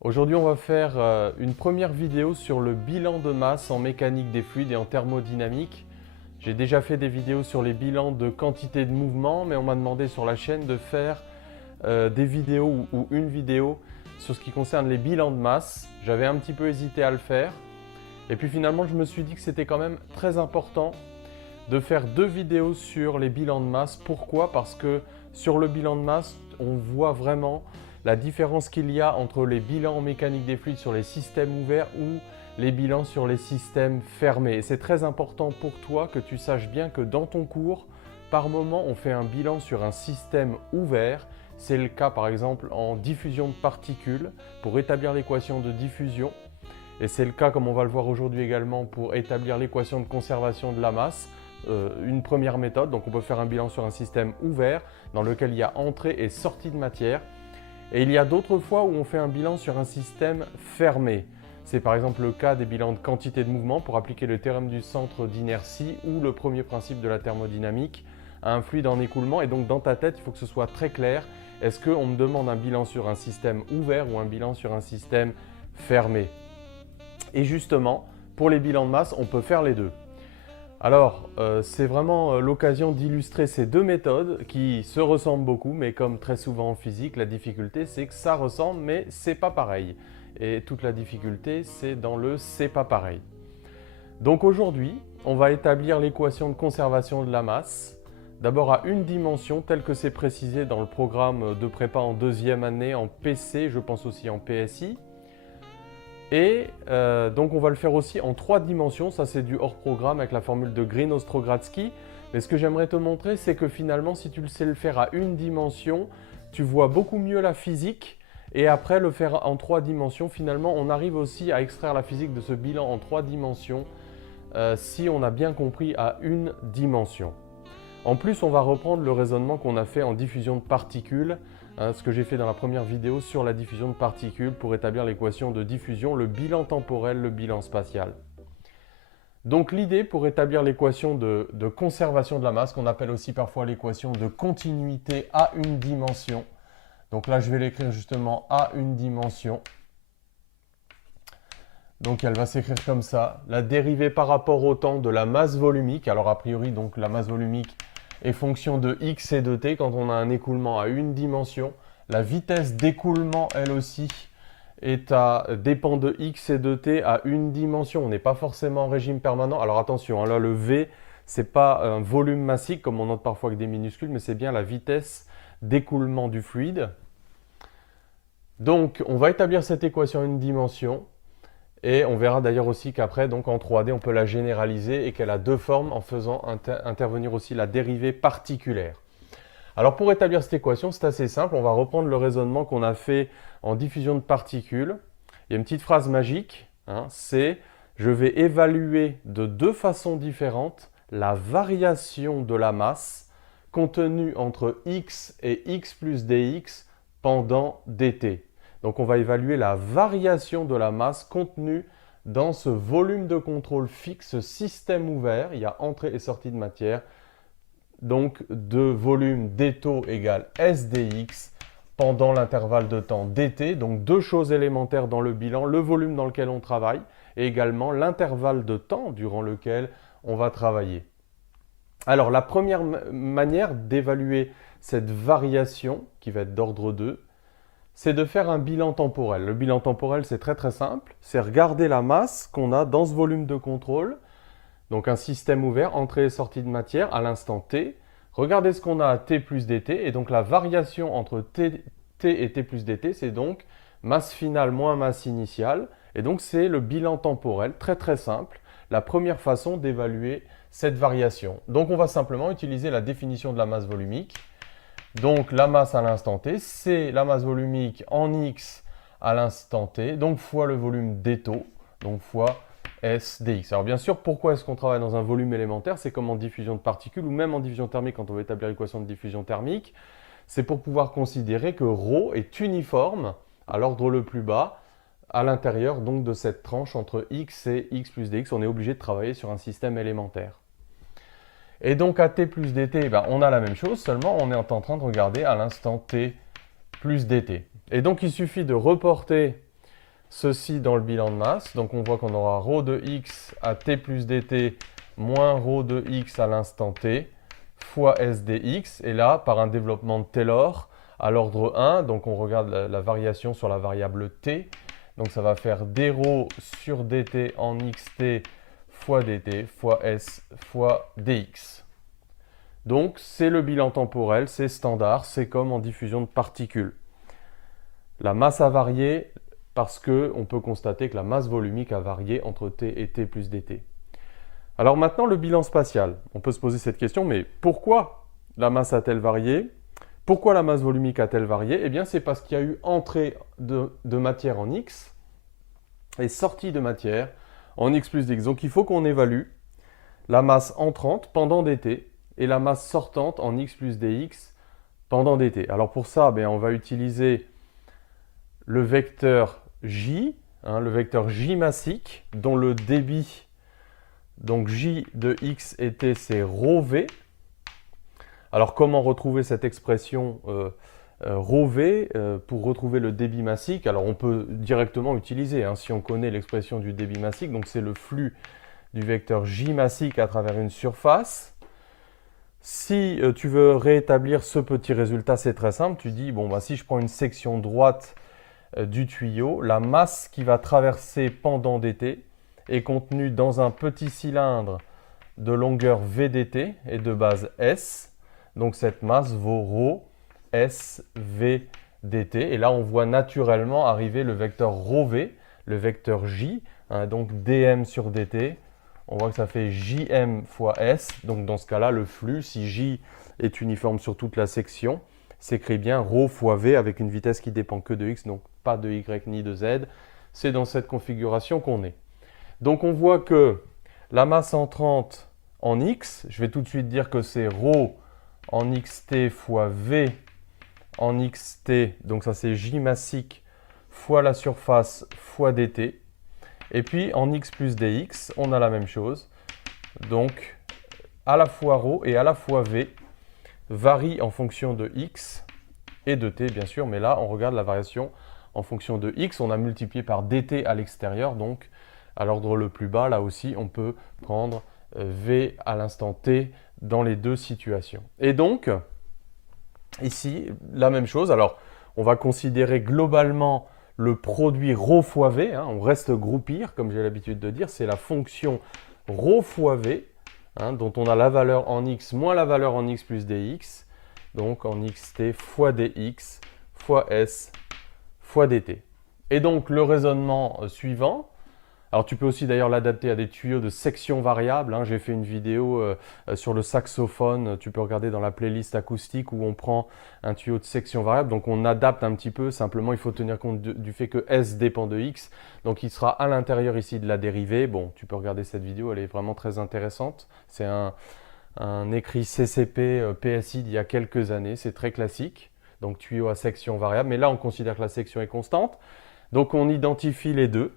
Aujourd'hui, on va faire une première vidéo sur le bilan de masse en mécanique des fluides et en thermodynamique. J'ai déjà fait des vidéos sur les bilans de quantité de mouvement, mais on m'a demandé sur la chaîne de faire des vidéos ou une vidéo sur ce qui concerne les bilans de masse. J'avais un petit peu hésité à le faire. Et puis finalement, je me suis dit que c'était quand même très important de faire deux vidéos sur les bilans de masse. Pourquoi? Parce que sur le bilan de masse, on voit vraiment la différence qu'il y a entre les bilans en mécanique des fluides sur les systèmes ouverts ou les bilans sur les systèmes fermés. Et c'est très important pour toi que tu saches bien que dans ton cours, par moment, on fait un bilan sur un système ouvert. C'est le cas par exemple en diffusion de particules pour établir l'équation de diffusion. Et c'est le cas, comme on va le voir aujourd'hui également, pour établir l'équation de conservation de la masse. Une première méthode, donc on peut faire un bilan sur un système ouvert dans lequel il y a entrée et sortie de matière. Et il y a d'autres fois où on fait un bilan sur un système fermé. C'est par exemple le cas des bilans de quantité de mouvement pour appliquer le théorème du centre d'inertie ou le premier principe de la thermodynamique à un fluide en écoulement. Et donc dans ta tête, il faut que ce soit très clair. Est-ce qu'on me demande un bilan sur un système ouvert ou un bilan sur un système fermé? Et justement, pour les bilans de masse, on peut faire les deux. Alors, c'est vraiment l'occasion d'illustrer ces deux méthodes qui se ressemblent beaucoup, mais comme très souvent en physique, la difficulté c'est que ça ressemble, mais c'est pas pareil. Et toute la difficulté, c'est dans le c'est pas pareil. Donc aujourd'hui, on va établir l'équation de conservation de la masse, d'abord à une dimension, telle que c'est précisé dans le programme de prépa en deuxième année, en PC, je pense aussi en PSI. Et donc on va le faire aussi en 3 dimensions, ça c'est du hors programme avec la formule de Green-Ostrogradsky. Mais ce que j'aimerais te montrer, c'est que finalement si tu le sais le faire à une dimension, tu vois beaucoup mieux la physique. Et après le faire en 3 dimensions, finalement on arrive aussi à extraire la physique de ce bilan en 3 dimensions si on a bien compris à une dimension. En plus, on va reprendre le raisonnement qu'on a fait en diffusion de particules, ce que j'ai fait dans la première vidéo sur la diffusion de particules pour établir l'équation de diffusion, le bilan temporel, le bilan spatial. Donc l'idée pour établir l'équation de conservation de la masse, qu'on appelle aussi parfois l'équation de continuité à une dimension. Donc là, je vais l'écrire justement à une dimension. Donc elle va s'écrire comme ça, la dérivée par rapport au temps de la masse volumique. Alors a priori, donc la masse volumique est fonction de x et de t quand on a un écoulement à une dimension. La vitesse d'écoulement, elle aussi, dépend de x et de t à une dimension. On n'est pas forcément en régime permanent. Alors attention, là le v, ce n'est pas un volume massique comme on note parfois avec des minuscules, mais c'est bien la vitesse d'écoulement du fluide. Donc on va établir cette équation à une dimension. Et on verra d'ailleurs aussi qu'après, donc en 3D, on peut la généraliser et qu'elle a deux formes en faisant intervenir aussi la dérivée particulière. Alors pour établir cette équation, c'est assez simple. On va reprendre le raisonnement qu'on a fait en diffusion de particules. Il y a une petite phrase magique, c'est « je vais évaluer de deux façons différentes la variation de la masse contenue entre x et x plus dx pendant dt ». Donc on va évaluer la variation de la masse contenue dans ce volume de contrôle fixe, ce système ouvert. Il y a entrée et sortie de matière. Donc de volume d taux égale s dx pendant l'intervalle de temps dt. Donc deux choses élémentaires dans le bilan, le volume dans lequel on travaille et également l'intervalle de temps durant lequel on va travailler. Alors la première manière d'évaluer cette variation, qui va être d'ordre 2, c'est de faire un bilan temporel. Le bilan temporel, c'est très simple. C'est regarder la masse qu'on a dans ce volume de contrôle. Donc un système ouvert, entrée et sortie de matière à l'instant t. Regardez ce qu'on a à t plus dt. Et donc la variation entre t et t plus dt, c'est donc masse finale moins masse initiale. Et donc c'est le bilan temporel, très simple. La première façon d'évaluer cette variation. Donc on va simplement utiliser la définition de la masse volumique. Donc la masse à l'instant t, c'est la masse volumique en x à l'instant t, donc fois le volume d taux, donc fois s dx. Alors bien sûr, pourquoi est-ce qu'on travaille dans un volume élémentaire? C'est comme en diffusion de particules ou même en diffusion thermique quand on veut établir l'équation de diffusion thermique. C'est pour pouvoir considérer que ρ est uniforme à l'ordre le plus bas à l'intérieur donc de cette tranche entre x et x plus dx. On est obligé de travailler sur un système élémentaire. Et donc à t plus dt, on a la même chose, seulement on est en train de regarder à l'instant t plus dt. Et donc il suffit de reporter ceci dans le bilan de masse. Donc on voit qu'on aura ρ de x à t plus dt moins ρ de x à l'instant t fois s dx. Et là, par un développement de Taylor à l'ordre 1, donc on regarde la variation sur la variable t. Donc ça va faire dρ sur dt en xt fois dt fois s fois dx. Donc c'est le bilan temporel, c'est standard, c'est comme en diffusion de particules. La masse a varié parce qu'on peut constater que la masse volumique a varié entre t et t plus dt. Alors maintenant, le bilan spatial. On peut se poser cette question, mais pourquoi la masse a-t-elle varié? Pourquoi la masse volumique a-t-elle varié? Eh bien, c'est parce qu'il y a eu entrée de matière en x et sortie de matière en x plus dx. Donc il faut qu'on évalue la masse entrante pendant dt et la masse sortante en x plus dx pendant dt. Alors pour ça, on va utiliser le vecteur j, le vecteur j massique, dont le débit, donc j de x et t, c'est ρv. Alors comment retrouver cette expression ρv pour retrouver le débit massique? Alors on peut directement utiliser, si on connaît l'expression du débit massique, donc c'est le flux du vecteur j massique à travers une surface. Si tu veux rétablir ce petit résultat, c'est très simple. Tu dis, si je prends une section droite du tuyau, la masse qui va traverser pendant dt est contenue dans un petit cylindre de longueur vdt et de base s. Donc cette masse vaut ρ s v dt. Et là, on voit naturellement arriver le vecteur ρv, le vecteur j, donc dm sur dt. On voit que ça fait jm fois s. Donc dans ce cas-là, le flux, si j est uniforme sur toute la section, s'écrit bien ρ fois v avec une vitesse qui dépend que de x, donc pas de y ni de z. C'est dans cette configuration qu'on est. Donc on voit que la masse entrante en x, je vais tout de suite dire que c'est ρ en xt fois v en xt, donc ça c'est j massique fois la surface fois dt. Et puis en x plus dx, on a la même chose. Donc à la fois ρ et à la fois v varient en fonction de x et de t bien sûr, mais là on regarde la variation en fonction de x. On a multiplié par dt à l'extérieur, donc à l'ordre le plus bas, là aussi on peut prendre v à l'instant t dans les deux situations. Et donc ici la même chose. Alors on va considérer globalement le produit ρ fois v, on reste groupir comme j'ai l'habitude de dire, c'est la fonction ρ fois v, dont on a la valeur en x moins la valeur en x plus dx, donc en xt fois dx fois s fois dt. Et donc le raisonnement suivant, alors tu peux aussi d'ailleurs l'adapter à des tuyaux de section variable, j'ai fait une vidéo sur le saxophone, tu peux regarder dans la playlist acoustique où on prend un tuyau de section variable, donc on adapte un petit peu, simplement il faut tenir compte du fait que S dépend de X, donc il sera à l'intérieur ici de la dérivée. Bon, tu peux regarder cette vidéo, elle est vraiment très intéressante, c'est un écrit CCP PSI d'il y a quelques années, c'est très classique, donc tuyau à section variable, mais là on considère que la section est constante, donc on identifie les deux.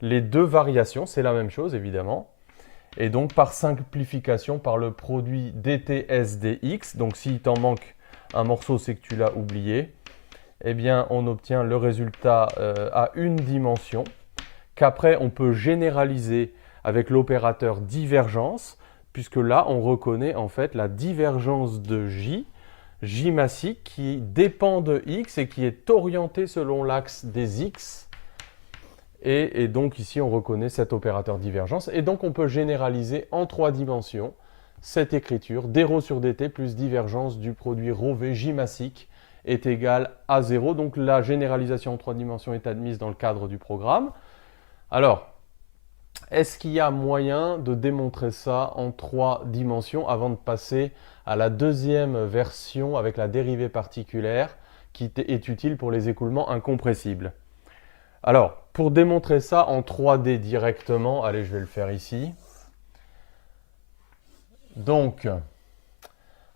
Les deux variations, c'est la même chose évidemment. Et donc par simplification, par le produit dts dx, donc s'il t'en manque un morceau, c'est que tu l'as oublié, eh bien on obtient le résultat à une dimension, qu'après on peut généraliser avec l'opérateur divergence, puisque là on reconnaît en fait la divergence de J massique qui dépend de x et qui est orienté selon l'axe des x. Et donc ici, on reconnaît cet opérateur divergence. Et donc, on peut généraliser en 3 dimensions cette écriture. dρ sur dt plus divergence du produit ρv j massique est égal à 0. Donc, la généralisation en 3 dimensions est admise dans le cadre du programme. Alors, est-ce qu'il y a moyen de démontrer ça en 3 dimensions avant de passer à la deuxième version avec la dérivée particulière qui est utile pour les écoulements incompressibles? Alors, pour démontrer ça en 3D directement, allez, je vais le faire ici. Donc,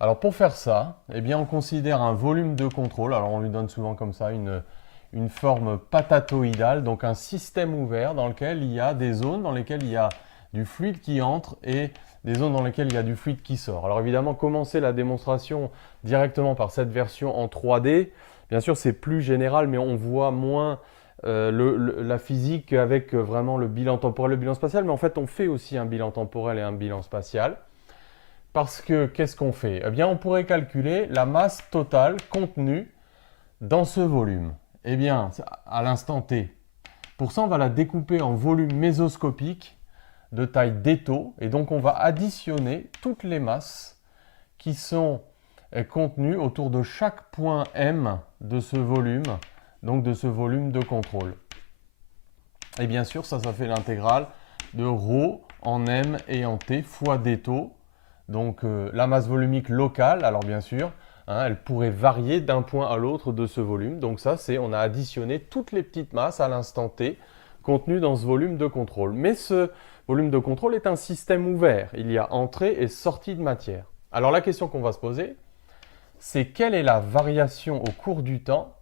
alors pour faire ça, eh bien, on considère un volume de contrôle. Alors, on lui donne souvent comme ça une forme patatoïdale, donc un système ouvert dans lequel il y a des zones dans lesquelles il y a du fluide qui entre et des zones dans lesquelles il y a du fluide qui sort. Alors évidemment, commencer la démonstration directement par cette version en 3D, bien sûr, c'est plus général, mais on voit moins la physique avec vraiment le bilan temporel, le bilan spatial, mais en fait on fait aussi un bilan temporel et un bilan spatial. Parce que qu'est-ce qu'on fait? Eh bien on pourrait calculer la masse totale contenue dans ce volume. Eh bien à l'instant T. Pour ça on va la découper en volumes mésoscopiques de taille d'étau, et donc on va additionner toutes les masses qui sont contenues autour de chaque point M de ce volume, donc de ce volume de contrôle. Et bien sûr, ça fait l'intégrale de ρ en M et en T fois d'étau. Donc la masse volumique locale, alors bien sûr, hein, elle pourrait varier d'un point à l'autre de ce volume. Donc ça, on a additionné toutes les petites masses à l'instant T contenues dans ce volume de contrôle. Mais ce volume de contrôle est un système ouvert. Il y a entrée et sortie de matière. Alors la question qu'on va se poser, c'est quelle est la variation au cours du temps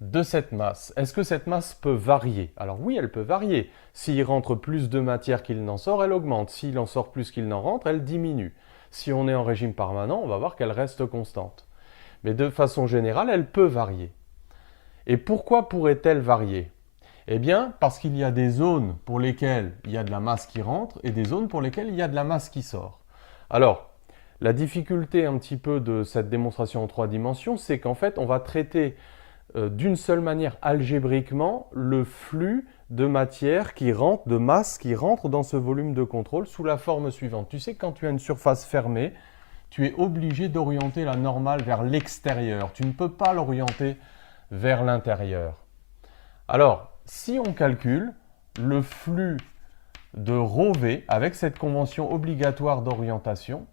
de cette masse? Est-ce que cette masse peut varier? Alors oui, elle peut varier. S'il rentre plus de matière qu'il n'en sort, elle augmente. S'il en sort plus qu'il n'en rentre, elle diminue. Si on est en régime permanent, on va voir qu'elle reste constante. Mais de façon générale, elle peut varier. Et pourquoi pourrait-elle varier? Eh bien, parce qu'il y a des zones pour lesquelles il y a de la masse qui rentre et des zones pour lesquelles il y a de la masse qui sort. Alors, la difficulté un petit peu de cette démonstration en 3 dimensions, c'est qu'en fait, on va traiter d'une seule manière algébriquement le flux de matière qui rentre, de masse qui rentre dans ce volume de contrôle sous la forme suivante. Tu sais que quand tu as une surface fermée, tu es obligé d'orienter la normale vers l'extérieur. Tu ne peux pas l'orienter vers l'intérieur. Alors, si on calcule le flux de ρV avec cette convention obligatoire d'orientation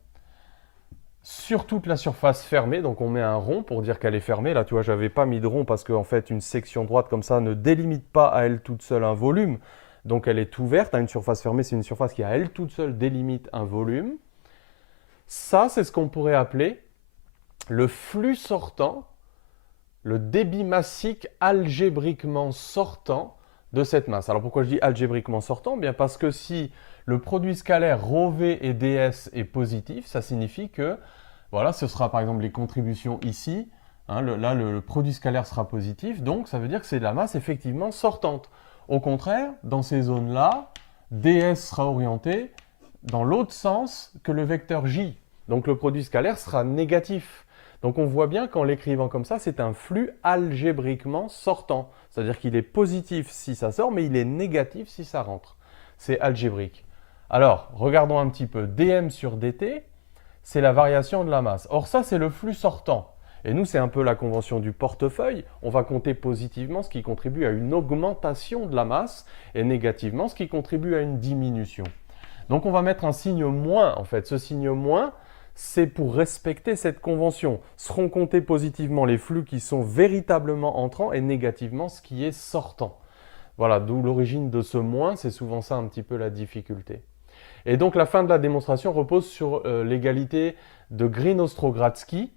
sur toute la surface fermée, donc on met un rond pour dire qu'elle est fermée. Là, tu vois, je n'avais pas mis de rond parce qu'en fait, une section droite comme ça ne délimite pas à elle toute seule un volume. Donc, elle est ouverte. Une surface fermée, c'est une surface qui à elle toute seule délimite un volume. Ça, c'est ce qu'on pourrait appeler le flux sortant, le débit massique algébriquement sortant de cette masse. Alors pourquoi je dis algébriquement sortant? Bien parce que si le produit scalaire ρV et ds est positif, ça signifie que voilà, ce sera par exemple les contributions ici. Hein, là, le produit scalaire sera positif, donc ça veut dire que c'est de la masse effectivement sortante. Au contraire, dans ces zones-là, ds sera orienté dans l'autre sens que le vecteur j. Donc le produit scalaire sera négatif. Donc on voit bien qu'en l'écrivant comme ça, c'est un flux algébriquement sortant. C'est-à-dire qu'il est positif si ça sort, mais il est négatif si ça rentre. C'est algébrique. Alors, regardons un petit peu. dm sur dt, c'est la variation de la masse. Or ça, c'est le flux sortant. Et nous, c'est un peu la convention du portefeuille. On va compter positivement ce qui contribue à une augmentation de la masse et négativement ce qui contribue à une diminution. Donc on va mettre un signe moins en fait. Ce signe moins, c'est pour respecter cette convention. Seront comptés positivement les flux qui sont véritablement entrants et négativement ce qui est sortant. Voilà, d'où l'origine de ce moins, c'est souvent ça un petit peu la difficulté. Et donc la fin de la démonstration repose sur l'égalité de Green-Ostrogradsky.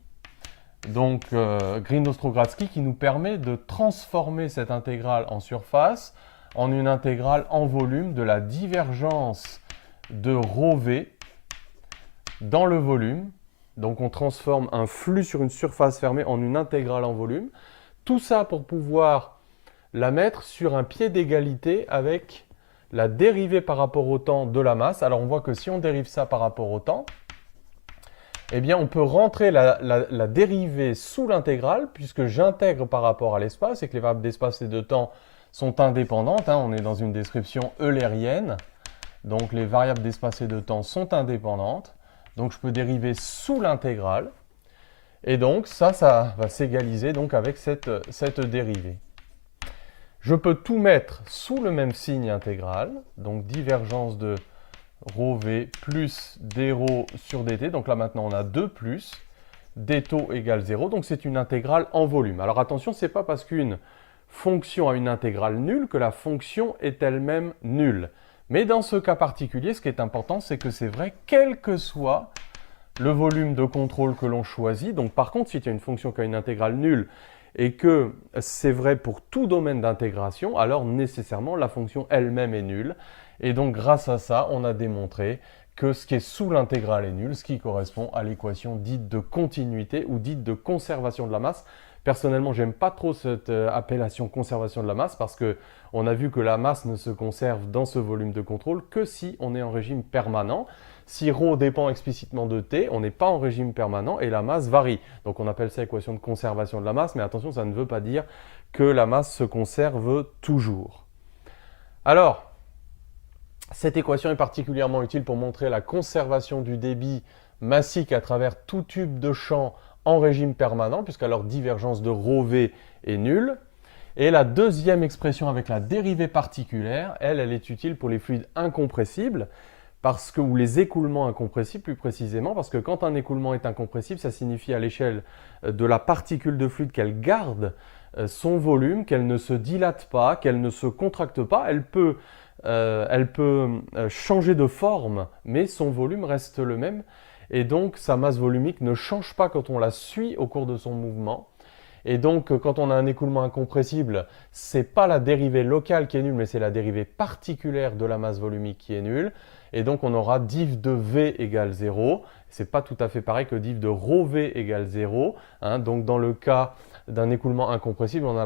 Donc Green-Ostrogradsky qui nous permet de transformer cette intégrale en surface en une intégrale en volume de la divergence de ρV dans le volume. Donc on transforme un flux sur une surface fermée en une intégrale en volume. Tout ça pour pouvoir la mettre sur un pied d'égalité avec la dérivée par rapport au temps de la masse. Alors on voit que si on dérive ça par rapport au temps, eh bien on peut rentrer la dérivée sous l'intégrale puisque j'intègre par rapport à l'espace et que les variables d'espace et de temps sont indépendantes. Hein. On est dans une description eulérienne. Donc les variables d'espace et de temps sont indépendantes. Donc je peux dériver sous l'intégrale. Et donc ça va s'égaliser donc avec cette dérivée. Je peux tout mettre sous le même signe intégral. Donc divergence de ρV plus dρ sur dt. Donc là maintenant on a 2 plus d taux égale 0. Donc c'est une intégrale en volume. Alors attention, ce n'est pas parce qu'une fonction a une intégrale nulle que la fonction est elle-même nulle. Mais dans ce cas particulier, ce qui est important, c'est que c'est vrai quel que soit le volume de contrôle que l'on choisit. Donc par contre, si tu as une fonction qui a une intégrale nulle et que c'est vrai pour tout domaine d'intégration, alors nécessairement la fonction elle-même est nulle. Et donc grâce à ça, on a démontré que ce qui est sous l'intégrale est nul, ce qui correspond à l'équation dite de continuité ou dite de conservation de la masse, Personnellement, j'aime pas trop cette appellation conservation de la masse parce qu'on a vu que la masse ne se conserve dans ce volume de contrôle que si on est en régime permanent. Si ρ dépend explicitement de T, on n'est pas en régime permanent et la masse varie. Donc on appelle ça équation de conservation de la masse, mais attention, ça ne veut pas dire que la masse se conserve toujours. Alors, cette équation est particulièrement utile pour montrer la conservation du débit massique à travers tout tube de champ en régime permanent, puisque leur divergence de ρV est nulle. Et la deuxième expression avec la dérivée particulière, elle est utile pour les fluides incompressibles, ou les écoulements incompressibles plus précisément, parce que quand un écoulement est incompressible, ça signifie à l'échelle de la particule de fluide qu'elle garde son volume, qu'elle ne se dilate pas, qu'elle ne se contracte pas. Elle peut changer de forme, mais son volume reste le même. Et donc, sa masse volumique ne change pas quand on la suit au cours de son mouvement. Et donc, quand on a un écoulement incompressible, ce n'est pas la dérivée locale qui est nulle, mais c'est la dérivée particulière de la masse volumique qui est nulle. Et donc, on aura div de V égale 0. Ce n'est pas tout à fait pareil que div de ρV égale 0. Donc, dans le cas d'un écoulement incompressible, on a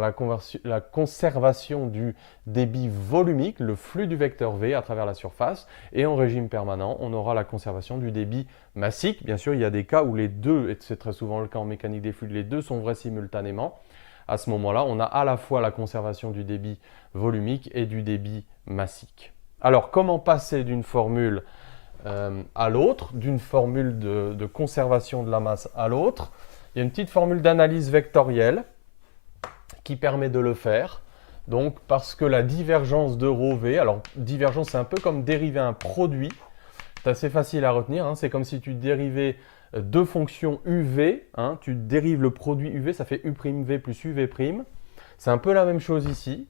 la conservation du débit volumique, le flux du vecteur V à travers la surface. Et en régime permanent, on aura la conservation du débit massique. Bien sûr, il y a des cas où les deux, et c'est très souvent le cas en mécanique des fluides, les deux sont vrais simultanément. À ce moment-là, on a à la fois la conservation du débit volumique et du débit massique. Alors, comment passer d'une formule à l'autre, d'une formule de conservation de la masse à l'autre? Il y a une petite formule d'analyse vectorielle qui permet de le faire. Donc, parce que la divergence de ρV, alors divergence c'est un peu comme dériver un produit, c'est assez facile à retenir, c'est comme si tu dérivais deux fonctions UV, tu dérives le produit UV, ça fait U'V plus UV', c'est un peu la même chose ici.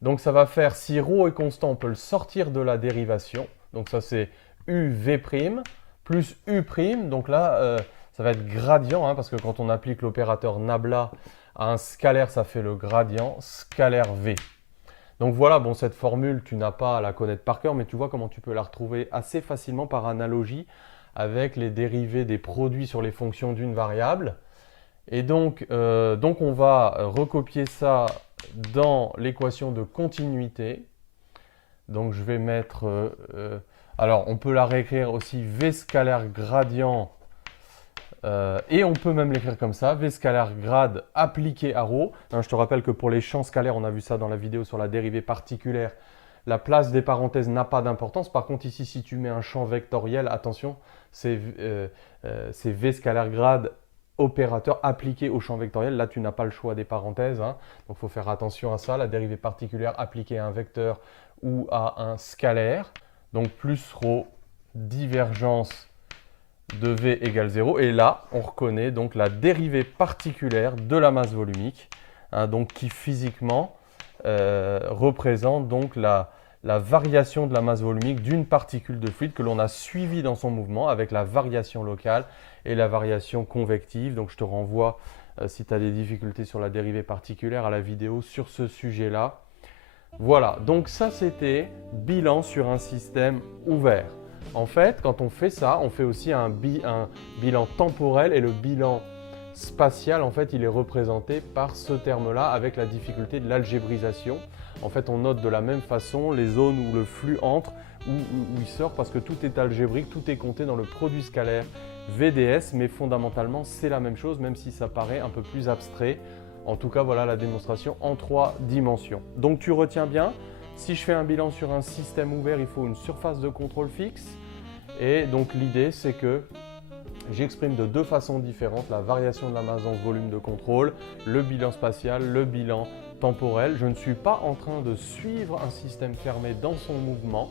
Donc ça va faire, si ρ est constant, on peut le sortir de la dérivation, donc ça c'est UV' plus U', donc là ça va être gradient, parce que quand on applique l'opérateur nabla à un scalaire, ça fait le gradient scalaire V. Donc voilà, bon, cette formule, tu n'as pas à la connaître par cœur, mais tu vois comment tu peux la retrouver assez facilement par analogie avec les dérivés des produits sur les fonctions d'une variable. Et donc on va recopier ça dans l'équation de continuité. Donc je vais mettre, alors on peut la réécrire aussi V scalaire gradient, et on peut même l'écrire comme ça, V scalaire grade appliqué à ρ. Je te rappelle que pour les champs scalaires, on a vu ça dans la vidéo sur la dérivée particulière, la place des parenthèses n'a pas d'importance. Par contre ici, si tu mets un champ vectoriel, attention, c'est V scalaire grade opérateur appliqué au champ vectoriel. Là, tu n'as pas le choix des parenthèses, donc il faut faire attention à ça. La dérivée particulière appliquée à un vecteur ou à un scalaire. Donc plus ρ divergence de V égale 0. Et là, on reconnaît donc la dérivée particulière de la masse volumique, donc qui physiquement représente donc la variation de la masse volumique d'une particule de fluide que l'on a suivie dans son mouvement avec la variation locale et la variation convective. Donc je te renvoie, si tu as des difficultés sur la dérivée particulière, à la vidéo sur ce sujet-là. Voilà, donc ça c'était bilan sur un système ouvert. En fait, quand on fait ça, on fait aussi un bilan temporel, et le bilan spatial, en fait, il est représenté par ce terme-là avec la difficulté de l'algébrisation. En fait, on note de la même façon les zones où le flux entre, où il sort, parce que tout est algébrique, tout est compté dans le produit scalaire VDS, mais fondamentalement, c'est la même chose, même si ça paraît un peu plus abstrait. En tout cas, voilà la démonstration en 3 dimensions. Donc, tu retiens bien, si je fais un bilan sur un système ouvert, il faut une surface de contrôle fixe. Et donc, l'idée, c'est que j'exprime de deux façons différentes la variation de la masse dans ce volume de contrôle, le bilan spatial, le bilan temporel. Je ne suis pas en train de suivre un système fermé dans son mouvement,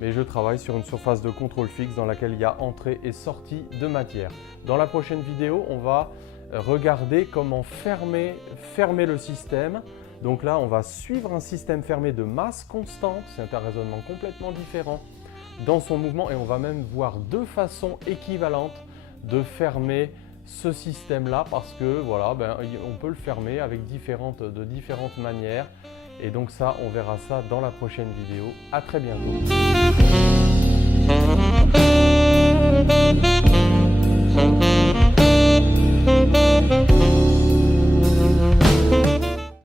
mais je travaille sur une surface de contrôle fixe dans laquelle il y a entrée et sortie de matière. Dans la prochaine vidéo, on va regarder comment fermer le système. Donc là, on va suivre un système fermé de masse constante, c'est un raisonnement complètement différent dans son mouvement, et on va même voir deux façons équivalentes de fermer ce système-là, parce que voilà, on peut le fermer avec de différentes manières. Et donc ça, on verra ça dans la prochaine vidéo. À très bientôt.